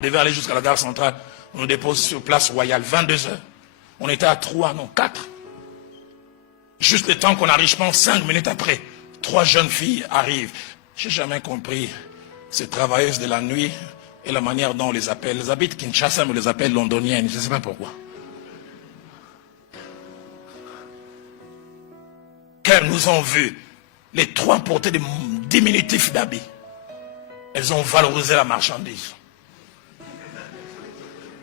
On devait aller jusqu'à la gare centrale. On nous dépose sur place Royale, 22h. On était à 3, non, 4. Juste le temps qu'on arrive, je pense, 5 minutes après, 3 jeunes filles arrivent. J'ai jamais compris ces travailleuses de la nuit et la manière dont on les appelle. Elles habitent Kinshasa, mais on les appelle londoniennes. Je ne sais pas pourquoi. Qu'elles nous ont vus, les 3 portaient des diminutifs d'habits. Elles ont valorisé la marchandise.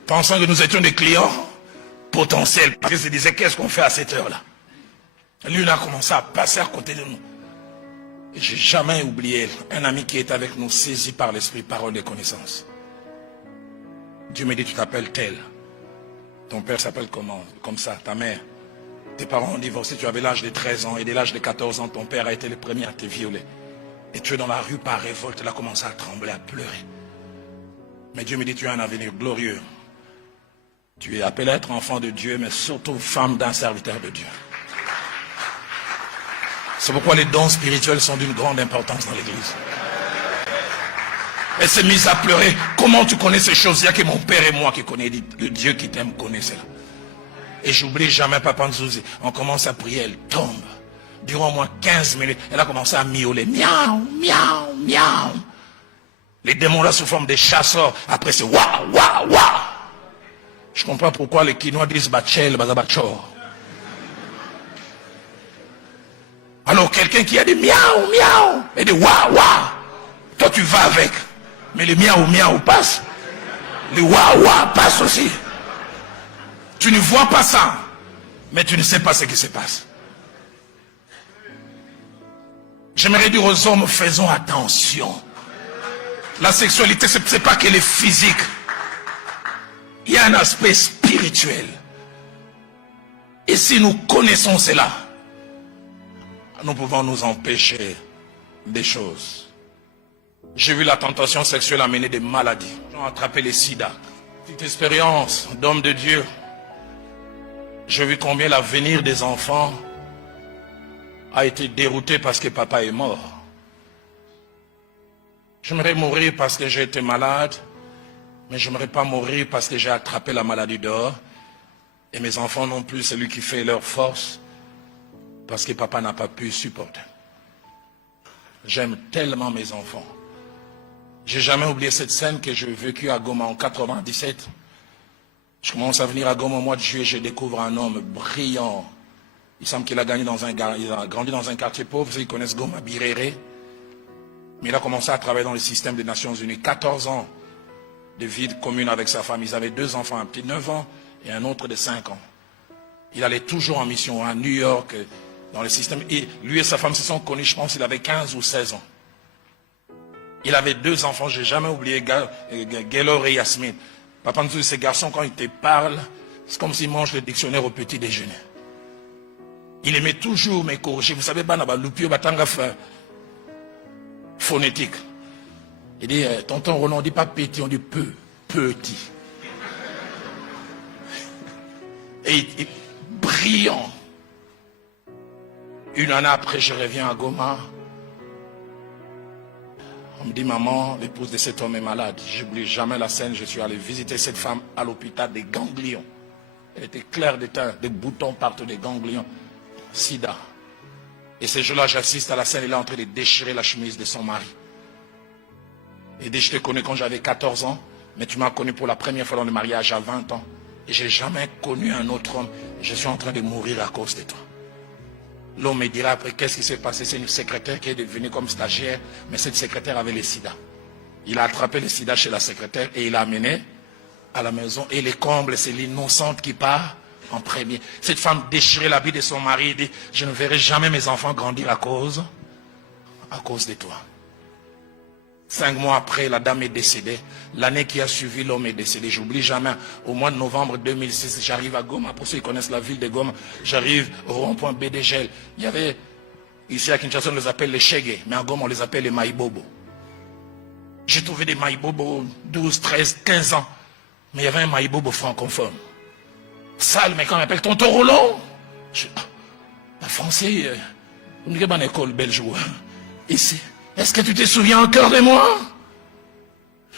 Pensant que nous étions des clients potentiels. Parce qu'ils se disaient, qu'est-ce qu'on fait à cette heure-là? L'une a commencé à passer à côté de nous. Et j'ai jamais oublié un ami qui est avec nous, saisi par l'esprit, parole de connaissance. Dieu me dit, tu t'appelles tel. Ton père s'appelle comment? Comme ça, ta mère. Tes parents ont divorcé, tu avais l'âge de 13 ans. Et dès l'âge de 14 ans, ton père a été le premier à te violer. Et tu es dans la rue par révolte. Elle a commencé à trembler, à pleurer. Mais Dieu me dit, tu as un avenir glorieux. Tu es appelé à être enfant de Dieu, mais surtout femme d'un serviteur de Dieu. C'est pourquoi les dons spirituels sont d'une grande importance dans l'église. Elle s'est mise à pleurer. Comment tu connais ces choses? Il n'y a que mon père et moi qui connaissons. Le Dieu qui t'aime connaît cela. Et j'oublie jamais Papa Nzouzi. On commence à prier, elle tombe. Durant au moins 15 minutes, elle a commencé à miauler. Miaou, miaou, miaou. Les démons là sous forme de chasseurs. Après c'est waouh, waouh, waouh. Je comprends pourquoi les Quinois disent Bachel, Bazabachor. Alors quelqu'un qui a des miaou, miaou, et des waouh, waouh, toi tu vas avec. Mais les miaou, miaou passent. Les waouh, waouh passent aussi. Tu ne vois pas ça, mais tu ne sais pas ce qui se passe. J'aimerais dire aux hommes, faisons attention. La sexualité, ce n'est pas qu'elle est physique. Il y a un aspect spirituel. Et si nous connaissons cela, nous pouvons nous empêcher des choses. J'ai vu la tentation sexuelle amener des maladies. J'ai attrapé les sida. Petite expérience d'homme de Dieu. J'ai vu combien l'avenir des enfants a été dérouté parce que papa est mort. J'aimerais mourir parce que j'ai été malade. Mais je n'aimerais pas mourir parce que j'ai attrapé la maladie dehors. Et mes enfants non plus, c'est lui qui fait leur force. Parce que papa n'a pas pu supporter. J'aime tellement mes enfants. J'ai jamais oublié cette scène que j'ai vécue à Goma en 97. Je commence à venir à Goma au mois de juillet, je découvre un homme brillant. Il semble qu'il a grandi dans un quartier pauvre, ils connaissent Goma, Birere. Mais il a commencé à travailler dans le système des Nations Unies. 14 ans de vie commune avec sa femme. Ils avaient 2 enfants, un petit de 9 ans et un autre de 5 ans. Il allait toujours en mission à New York, dans le système. Et lui et sa femme se sont connus, je pense, il avait 15 ou 16 ans. Il avait 2 enfants, je n'ai jamais oublié Gaylor et Yasmine. Papa Nzouzi, ces garçons, quand ils te parlent, c'est comme s'ils mangent le dictionnaire au petit déjeuner. Il aimait toujours me corriger. Vous savez, Lupio Batanga phonétique. Il dit, tonton Roland, on ne dit pas petit, on dit petit. Et brillant. Une année après, je reviens à Goma. On me dit, maman, l'épouse de cet homme est malade. Je n'oublie jamais la scène. Je suis allé visiter cette femme à l'hôpital des ganglions. Elle était claire de teint, des boutons partout, des ganglions. Sida. Et ce jour-là, j'assiste à la scène. Il est en train de déchirer la chemise de son mari. Il dit, je te connais quand j'avais 14 ans, mais tu m'as connu pour la première fois dans le mariage à 20 ans. Et je n'ai jamais connu un autre homme. Je suis en train de mourir à cause de toi. L'homme me dira après, qu'est-ce qui s'est passé? C'est une secrétaire qui est devenue comme stagiaire, mais cette secrétaire avait le sida. Il a attrapé le sida chez la secrétaire et il l'a amené à la maison. Et les combles, c'est l'innocente qui part en premier. Cette femme déchirait l'habit de son mari et dit, je ne verrai jamais mes enfants grandir à cause de toi. 5 mois après, la dame est décédée. L'année qui a suivi, l'homme est décédé. J'oublie jamais. Au mois de novembre 2006, j'arrive à Goma. Pour ceux qui connaissent la ville de Goma, j'arrive au rond-point BDGL. Il y avait, ici à Kinshasa, on les appelle les Chege, mais à Goma, on les appelle les Maïbobo. J'ai trouvé des Maïbobo 12, 13, 15 ans. Mais il y avait un Maïbobo francophone. Sale, mais quand on m'appelle Tonton Roland, la français, on dit qu'il y a une école belge. Ici. Est-ce que tu te souviens encore de moi?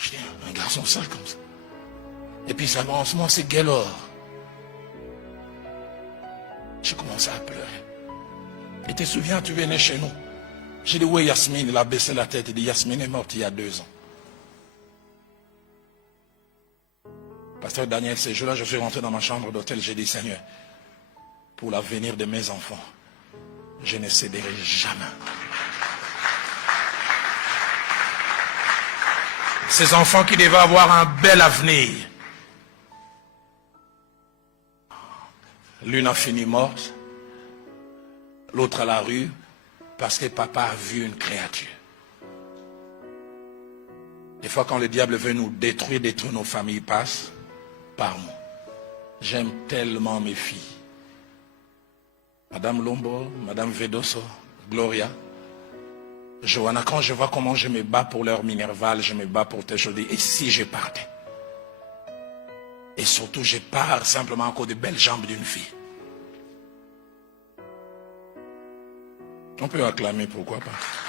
Je dis, un garçon sale comme ça. Et puis ça avance, moi c'est Gaylor. J'ai commencé à pleurer. Et te souviens, tu venais chez nous. J'ai dit, oui, Yasmine, il a baissé la tête. Il dit, Yasmine est morte il y a 2 ans. Pasteur Daniel, ces jours-là, je suis rentré dans ma chambre d'hôtel. J'ai dit, Seigneur, pour l'avenir de mes enfants, je ne céderai jamais. Ces enfants qui devaient avoir un bel avenir. L'une a fini morte, l'autre à la rue, parce que papa a vu une créature. Des fois, quand le diable veut nous détruire nos familles, passe par nous. J'aime tellement mes filles. Madame Lombo, Madame Vedoso, Gloria, Johanna, quand je vois comment je me bats pour leur Minerval, je me bats pour tes choses, et si je partais? Et surtout, je pars simplement encore des belles jambes d'une fille. On peut acclamer, pourquoi pas.